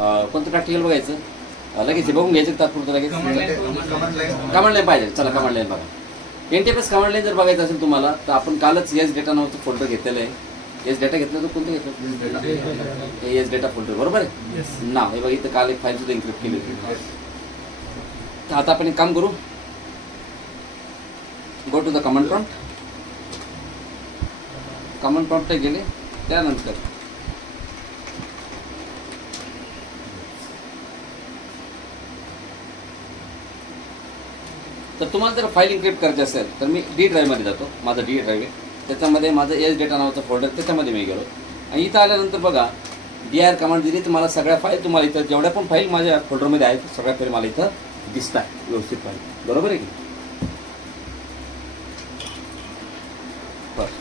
कोणतं प्रॅक्टिकल बघायचं लगेच बघून घ्यायचं तात्पुरतं लगेच कमांड लाईन पाहिजे. चला कमांड लाईन बघा. NTFS कमांड लाईन जर बघायचं असेल तुम्हाला तर आपण कालच एस डेटा नावाचं फोल्डर घेतलेलं आहे. एस डेटा घेतलं तर कोणतं घेतलं? एस डेटा फोल्डर बरोबर आहे नाव. हे बघा इथं काल एक फाईल सुद्धा इन्क्रिप्ट केली होती. तर आता आपण एक काम करू. Go to the command prompt. Command prompt गेले त्यानंतर तर तुम्हाला जर फाईल इन्क्रिप्ट करायची असेल तर मी डी ड्राईव्हमध्ये जातो. माझं डी ड्राईव्ह आहे त्याच्यामध्ये माझं एस डेटा नावाचं फोल्डर त्याच्यामध्ये मी गेलो आणि इथं आल्यानंतर बघा DIR कमांड दिली तर मला सगळ्या फाईल तुम्हाला इथं जेवढ्या पण फाईल माझ्या फोल्डरमध्ये आहेत सगळ्या फाईल मला इथं दिसतात व्यवस्थित फाईल. बरोबर आहे की बरं.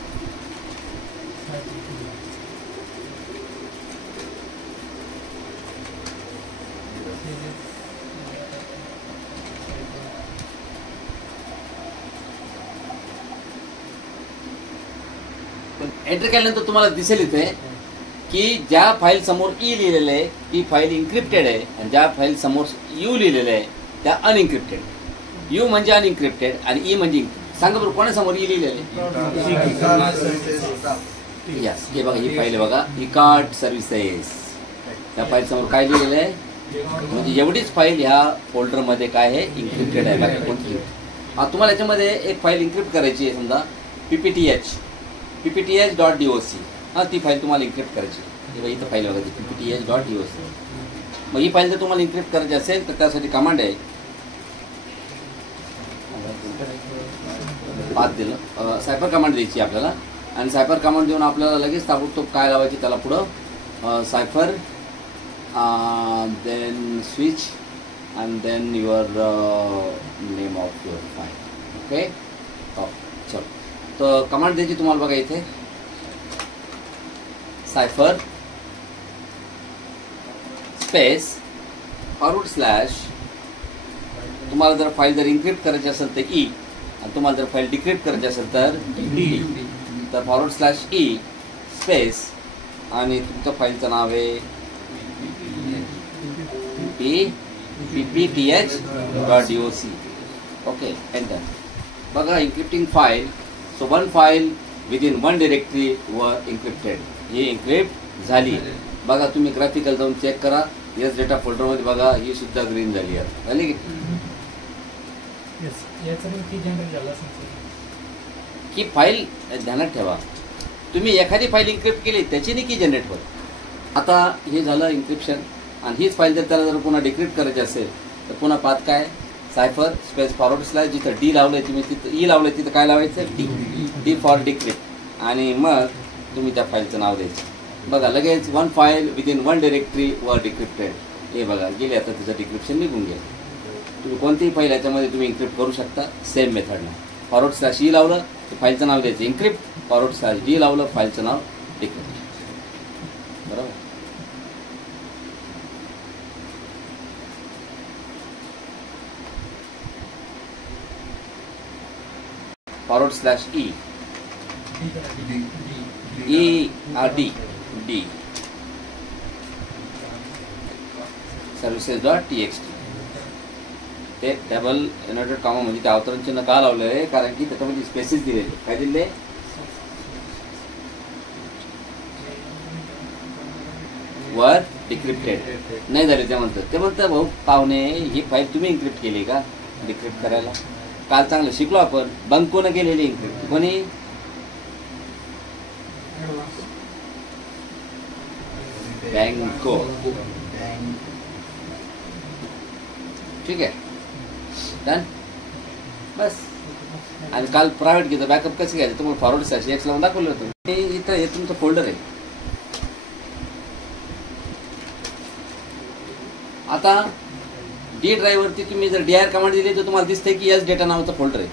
एंटर केल्यानंतर तुम्हाला दिसेल इथे की ज्या फाईल समोर ई लिहिलेलं आहे ती फाईल इन्क्रिप्टेड आहे आणि ज्या फाईल समोर यू लिहिलेलं आहे त्या अनइन्क्रिप्टेड. यू म्हणजे अनइन्क्रिप्टेड आणि ई म्हणजे सांगा बरोबर कोणासमोर ई लिहिलेलं आहे? यस हे बघा ही फाईल बघा इकार्ट सर्व्हिसेस. त्या फाईल समोर काय लिहिलेलं आहे म्हणजे एवढीच फाईल ह्या फोल्डरमध्ये काय आहे इन्क्रिप्टेड आहे. बाकी कोणती तुम्हाला याच्यामध्ये एक फाईल इन्क्रिप्ट करायची आहे समजा PPTH.doc. हां ती फाईल तुम्हाला इन्क्रिप्ट करायची. तेव्हा इथं फाईल बघा ती PPTH.doc. मग ही फाईल जर तुम्हाला इन्क्रिप्ट करायची असेल तर त्यासाठी कमांड आहे पाथ दिलं सायफर कमांड द्यायची आपल्याला आणि सायफर कमांड देऊन आपल्याला लगेच ताबडतोब काय लावायची त्याला पुढं cipher then switch and then your name of your file. Okay चलो तर कमांड द्यायची तुम्हाला बघा इथे सायफर स्पेस /. तुम्हाला जर फाईल जर इन्क्रिप्ट करायची असेल तर ई आणि तुम्हाला जर फाईल डिक्रिप्ट करायची असेल तर डी. तर /e स्पेस आणि तुमच्या फाईलचं नाव आहे PPTH.doc. Okay enter. बघा encrypting file. So one file within one directory वर इन्क्रिप्टेड. ही इन्क्रिप्ट झाली. बघा तुम्ही ग्राफिकल जाऊन चेक करा एस डेटा फोल्डरमध्ये बघा ही सुद्धा ग्रीन झाली आहे. झाली की फाईल ध्यानात ठेवा तुम्ही एखादी फाईल इन्क्रिप्ट केली त्याची नाही की जनरेट होत. आता हे झालं इन्क्रिप्शन आणि हीच फाईल जर त्याला जर पुन्हा डिक्रिप्ट करायची असेल तर पुन्हा पाथ काय सायफर स्पेस /. जिथं डी लावलंय तुम्ही तिथं ई लावलंय तिथं काय लावायचं डी फॉर डिक्रिप्ट आणि मग तुम्ही त्या फाईलचं नाव द्यायचं. बघा लगेच one file within one directory वर डिक्रिप्टेड. हे बघा गेले आता तिचं डिक्रिप्शन निघून गेलं. तुम्ही कोणतीही फाईल याच्यामध्ये तुम्ही इन्क्रिप्ट करू शकता सेम मेथडनं. /e लावलं तर फाईलचं नाव द्यायचं इन्क्रिप्ट /d लावलं फाईलचं नाव डिक्रिप्ट. बरोबर /e services.txt. ते डबल इन्व्हर्टेड कॉमा म्हणजे ते अवतरण चिन्ह का लावले आहे कारण की त्याच्यामध्ये स्पेसेस दिलेले. काय दिले वर डिक्रिप्टेड नाही झाले. ते म्हणतात भाऊ पाहुणे ही फाईल तुम्ही इन्क्रिप्ट केली का डिक्रिप्ट करायला. काल चांगलं शिकलो आपण. बंक कोण केलेली इन्क्रिप्ट कोणी बँको. ठीक आहे डन बस. आणि काल प्रायव्हेट घेतो बॅकअप कसं घ्यायचं तुम्हाला /x लावून दाखवलं होतं. इथं हे तुमचं फोल्डर आहे. आता डी ड्राईव्हवरती तुम्ही जर DIR कमांड दिली तर तुम्हाला दिसतंय की एस डेटा नावाचं फोल्डर आहे.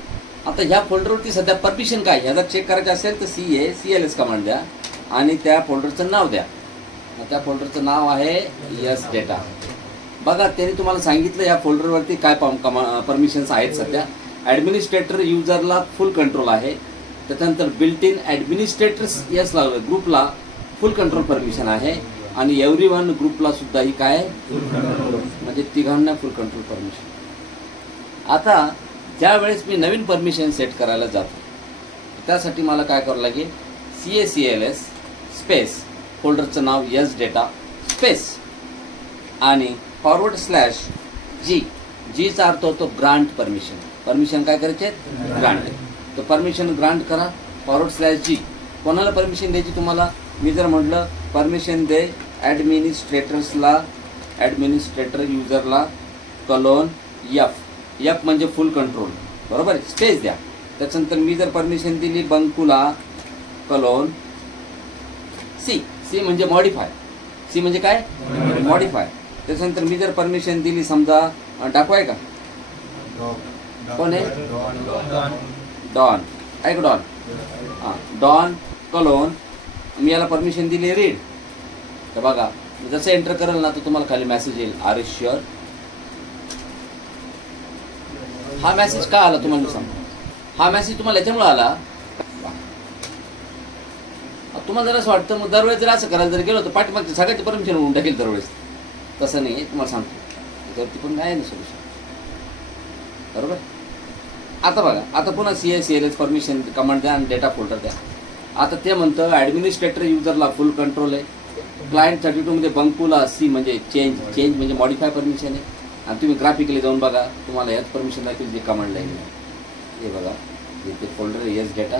आता ह्या फोल्डरवरती सध्या परमिशन काय ह्याचा चेक करायचं असेल तर CLS कमांड द्या आणि त्या फोल्डरचं नाव द्या. त्या फोल्डरचं नाव आहे एस डेटा. बघा त्यांनी तुम्हाला सांगितलं या फोल्डरवरती काय परमिशन्स आहेत. सध्या ॲडमिनिस्ट्रेटर युजरला फुल कंट्रोल आहे. त्याच्यानंतर बिल्ट इन ॲडमिनिस्ट्रेटर्स यस लावलं ग्रुपला फुल कंट्रोल परमिशन आहे आणि एव्हरीवन ग्रुपला सुद्धा ही काय म्हणजे तिघांना फुल कंट्रोल परमिशन. आता ज्या वेळेस मी नवीन परमिशन सेट करायला जातो त्यासाठी मला काय करावं लागेल, CACLS स्पेस फोल्डरचं नाव यस डेटा स्पेस आणि /G. Gचा अर्थ होतो ग्रांट परमिशन. परमिशन काय करायचे, ग्रांट. तर परमिशन ग्रांट करा /G. कोणाला परमिशन द्यायची तुम्हाला, मी जर म्हटलं परमिशन दे ॲडमिनिस्ट्रेटर्सला, ॲडमिनिस्ट्रेटर युजरला F म्हणजे फुल कंट्रोल, बरोबर आहे, स्पेस द्या. त्याच्यानंतर मी जर परमिशन दिली बंकुला C म्हणजे मॉडिफाय, C म्हणजे काय मॉडिफाय. त्याच्यानंतर मी जर परमिशन दिली समजा टाकवाय का कोण आहे डॉन, ऐक डॉन, हां डॉन मी याला परमिशन दिली रीड. तर बघा जसं एंटर करेल ना तर तुम्हाला खाली मेसेज येईल आर यू शुअर. हा मेसेज का आला तुम्हाला सांगा, हा मेसेज तुम्हाला याच्यामुळे आला, तुम्हाला जर असं वाटतं मग दरवेळेस जर असं करायला जर गेलो तर पाठीमागची सगळ्याची परमिशन होऊन टाकेल दरवेळेस. तसं नाही, तुम्हाला सांगतो त्याच्यावरती पण आहे ना सोल्युशन, बरोबर. आता बघा, आता पुन्हा CACLS परमिशन कमांड द्या आणि डेटा फोल्डर द्या. आता ते म्हणतं ॲडमिनिस्ट्रेटर युजरला फुल कंट्रोल आहे. क्लायंट 32 मध्ये बंकुला C म्हणजे चेंज म्हणजे मॉडिफाय परमिशन आहे. आणि तुम्ही ग्राफिकली जाऊन बघा तुम्हाला याच परमिशन दाखवेल जे कमांड लाईन आहे. हे बघा इथे फोल्डर यस डेटा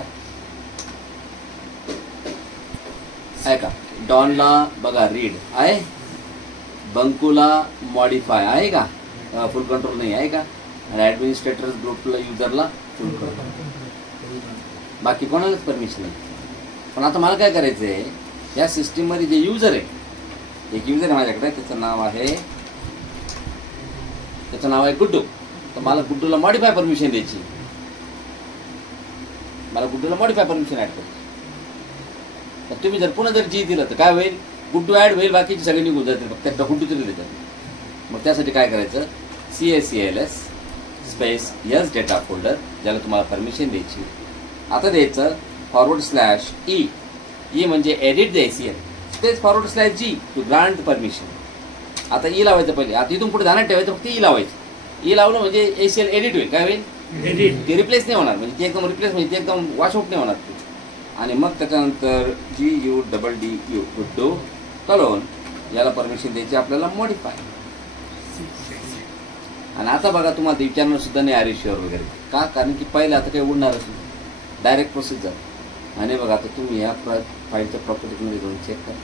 आहे का, डॉनला बघा रीड आहे, बंकुला मॉडिफाय आहे का, फुल कंट्रोल नाही आहे का, आणि ॲडमिनिस्ट्रेटर ग्रुपला युजरला फुल कंट्रोल, बाकी कोणालाच परमिशन नाही. पण आता मला काय करायचं आहे, या सिस्टीममध्ये जे युजर आहे, एक युजर आहे माझ्याकडे, त्याचं नाव आहे गुड्डू. तर मला गुड्डूला मॉडिफाय परमिशन द्यायची, मला गुड्डूला मॉडिफाय परमिशन ॲड करायची. तर तुम्ही जर पुन्हा जर G दिलं तर काय होईल, गुड्डू ॲड होईल, बाकीचे सगळे निघून जातील, फक्त त्या गुड्डू तरी देतात. मग त्यासाठी काय करायचं, CACLS space yes data folder ज्याला तुम्हाला परमिशन द्यायची. आता द्यायचं /E म्हणजे एडिट द्यायची आहे, space /G to grant permission. आता E लावायचं पहिले, आता इथून पुढे ध्यानात ठेवायचं फक्त E लावायचं. E लावलं म्हणजे ACL एडिट होईल, काय होईल एडिट, ते रिप्लेस नाही होणार, म्हणजे ते एकदम रिप्लेस म्हणजे ते एकदम वॉशआउट नाही होणार ते. आणि मग त्याच्यानंतर GUDDU गुड्डू याला परमिशन द्यायची आपल्याला मॉडिफाय. आणि आता बघा तुम्हाला विचारणार सुद्धा नाही आर यू शुअर वगैरे का, कारण की पहिले आता काही उडणारच नाही, डायरेक्ट प्रोसेस झाली. आणि बघा आता तुम्ही या फाईलच्या प्रॉपर्टीमध्ये जाऊन चेक करा,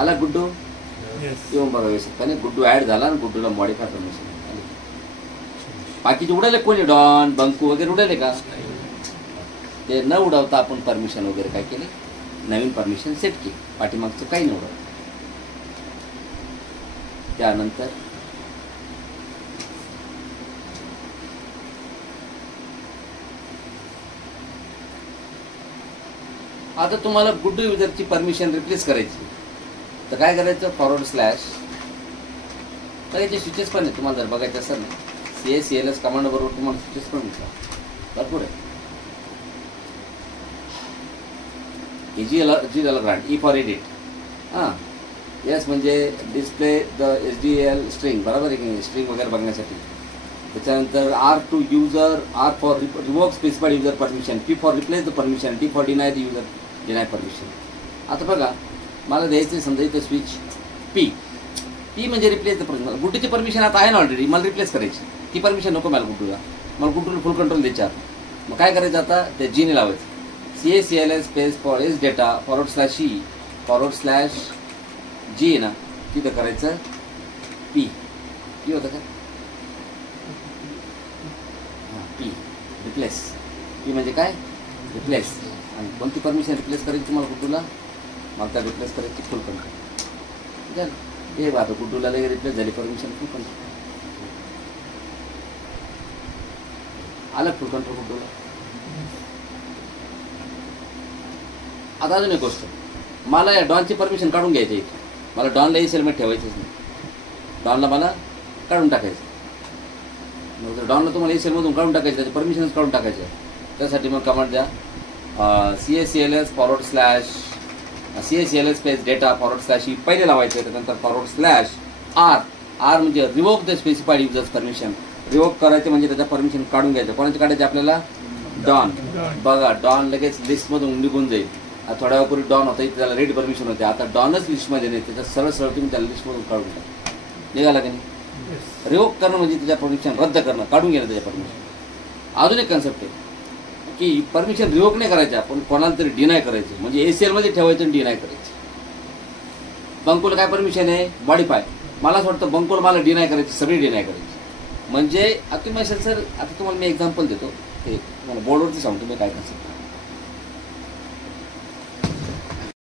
आला गुड्डू येऊन बघा व्यवस्थित, आणि गुड्डू ॲड झाला आणि गुड्डूला मॉडिफाय परमिशन. बाकीचे उडाले कोणी, डॉन बंकू वगैरे उडाले का, ते न उडवता आपण परमिशन वगैरे काय केले, नवीन परमिशन सेट केली, पाठीमागचं काही नाही उडवलं. त्यानंतर आता तुम्हाला गुड्डू युजरची परमिशन रिप्लेस करायची, तर काय करायचं /. तर याचे स्विचेस पण आहे, तुम्हाला जर बघायचं असेल ना CACLS कमांड बरोबर तुम्हाला स्विचेस पण मिळतात भरपूर आहे. G झालं ग्रांट, E फॉर एडिट, हां यस म्हणजे डिस्प्ले द SDL स्ट्रिंग, बरोबर आहे की स्ट्रिंग वगैरे बघण्यासाठी. त्याच्यानंतर R to user, R for revoke specified user permission, P for replace the permission, D for deny the user deny permission. आता बघा मला द्यायचं समजा इथं स्विच P म्हणजे रिप्लेस द परमिशन. गुड्डूची परमिशन आता आहे ना ऑलरेडी, मला रिप्लेस करायची, ती परमिशन नको मला गुड्डूला फुल कंट्रोल द्यायच्या. मग काय करायचं आता, त्या Gने लावायचं CACLS space /S data /G ना, तिथं करायचं P होतं का, हां P रिप्लेस, P म्हणजे काय रिप्लेस. आणि कोणती परमिशन रिप्लेस करायची तुम्हाला गुड्डूला, मला त्या रिप्लेस करायची फुल कंट्रोल झालं. हे बघा गुड्डूला लगेच रिप्लेस झाली परमिशन, फुल कंट्रोल आलं, फुल कंट्रोल गुड्डूला. आता अजून एक गोष्ट, मला या डॉनची परमिशन काढून घ्यायची इथे, मला डॉनला ACLमध्ये ठेवायचंच नाही, डॉनला मला काढून टाकायचं. मग जर डॉनला तुम्हाला ACLमधून काढून टाकायचं, त्याची परमिशनच काढून टाकायचं, त्यासाठी मग कमांड द्या CSCLS / CSCLS स्पेस डेटा / ही पहिले लावायचं. त्यानंतर /R म्हणजे revoke the specified users permission. Revoke करायचे म्हणजे त्याच्या परमिशन काढून घ्यायचं. कोणाचे काढायचे आपल्याला? डॉन. बघा डॉन लगेच लिस्टमधून निघून जाईल. थोड्या वेळापूर्वी डॉन होता, त्याला रेड परमिशन होते. आता डॉनच लिस्टमध्ये नाही, त्याच्या सरळ तुम्ही त्याला लिस्टमधून काढून घ्या. निघाला की नाही? रिवोक करणं म्हणजे त्याच्या परमिशन रद्द करणं, काढून घेणं त्याच्या परमिशन. अजून एक कन्सेप्ट आहे की परमिशन रिवोक नाही करायच्या, पण कोणाला तरी डिनाय करायचं. म्हणजे ACL मध्ये ठेवायचं आणि डिनाय करायचं. बंकुला काय परमिशन आहे? मॉडिफाय. मला असं वाटतं बंकुल मला डिनाय करायची, सगळी डिनाय करायची. म्हणजे तुम्ही सर, आता तुम्हाला मी एक्झाम्पल देतो, ते तुम्हाला बोर्डवरती सांगतो मी काय कन्सेप्ट.